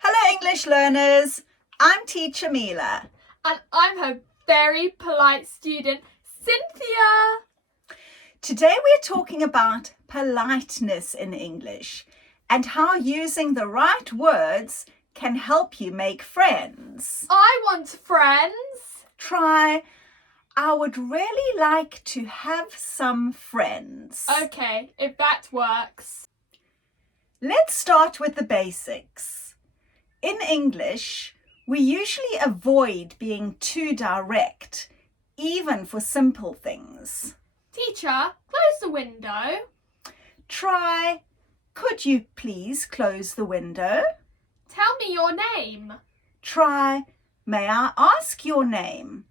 Hello English learners, I'm Teacher Mila. And I'm her very polite student, Cynthia. Today we're talking about politeness in English and how using the right words can help you make friends. I want friends. Try, I would really like to have some friends. Okay, if that works. Let's start with the basics. In English, we usually avoid being too direct, even for simple things. Teacher, close the window. Try, could you please close the window? Tell me your name. Try, may I ask your name?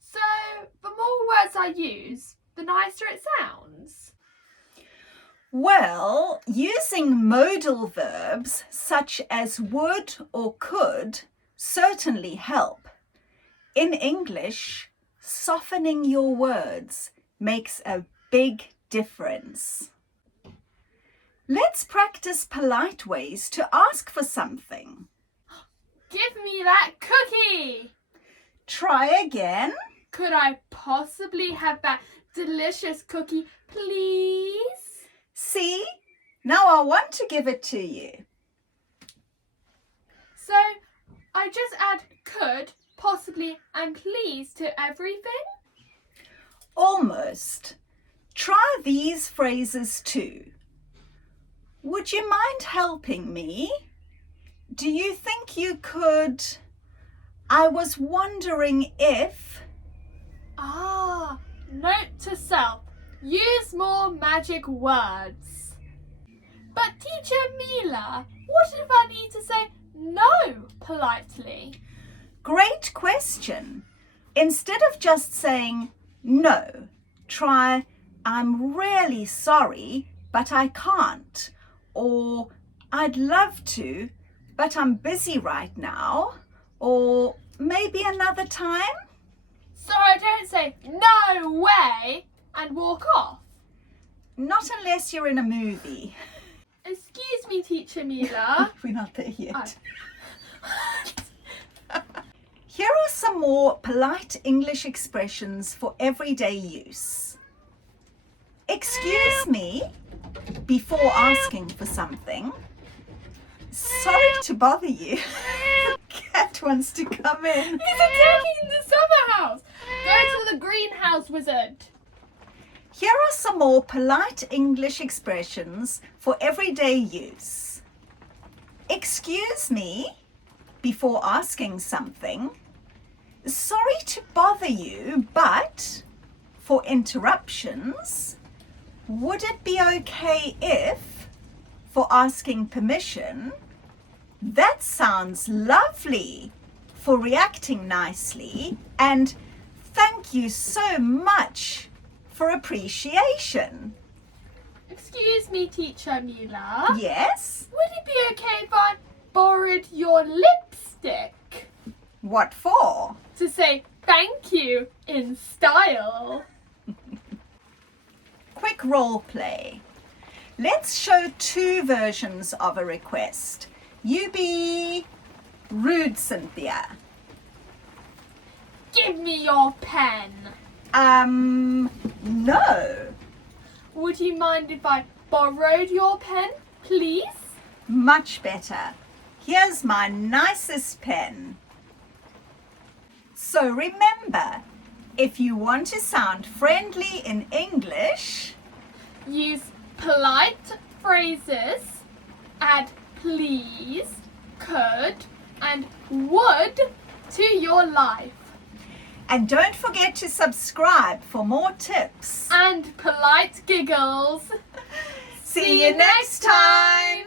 So, the more words I use, the nicer it sounds. Well, using modal verbs such as would or could certainly help. In English, softening your words makes a big difference. Let's practice polite ways to ask for something. Give me that cookie. Try again. Could I possibly have that delicious cookie, please? See, now I want to give it to you. So, I just add could, possibly, and please to everything? Almost. Try these phrases too. Would you mind helping me? Do you think you could? I was wondering if. Note to self. Use more magic words. But Teacher Mila, what if I need to say no politely? Great question. Instead of just saying no, try I'm really sorry, but I can't. Or I'd love to, but I'm busy right now. Or maybe another time. So I don't say no way and walk off. Not unless you're in a movie. Excuse me, Teacher Mila. We're not there yet. Oh. Here are some more polite English expressions for everyday use. Excuse me before asking for something. Sorry to bother you. The cat wants to come in. He's attacking the summer house. Go to the greenhouse, wizard. Here are some more polite English expressions for everyday use. Excuse me before asking something. Sorry to bother you, but for interruptions, would it be okay if, for asking permission, that sounds lovely, for reacting nicely, and thank you so much for appreciation. Excuse me, Teacher Mila. Yes? Would it be okay if I borrowed your lipstick What for? to say thank you in style? Quick role play. Let's show two versions of a request. You be rude, Cynthia. Give me your pen. No. Would you mind if I borrowed your pen, please? Much better. Here's my nicest pen. So remember, if you want to sound friendly in English, Use polite phrases, add please, could, and would to your life. and don't forget to subscribe for more tips. And polite giggles. See you next time.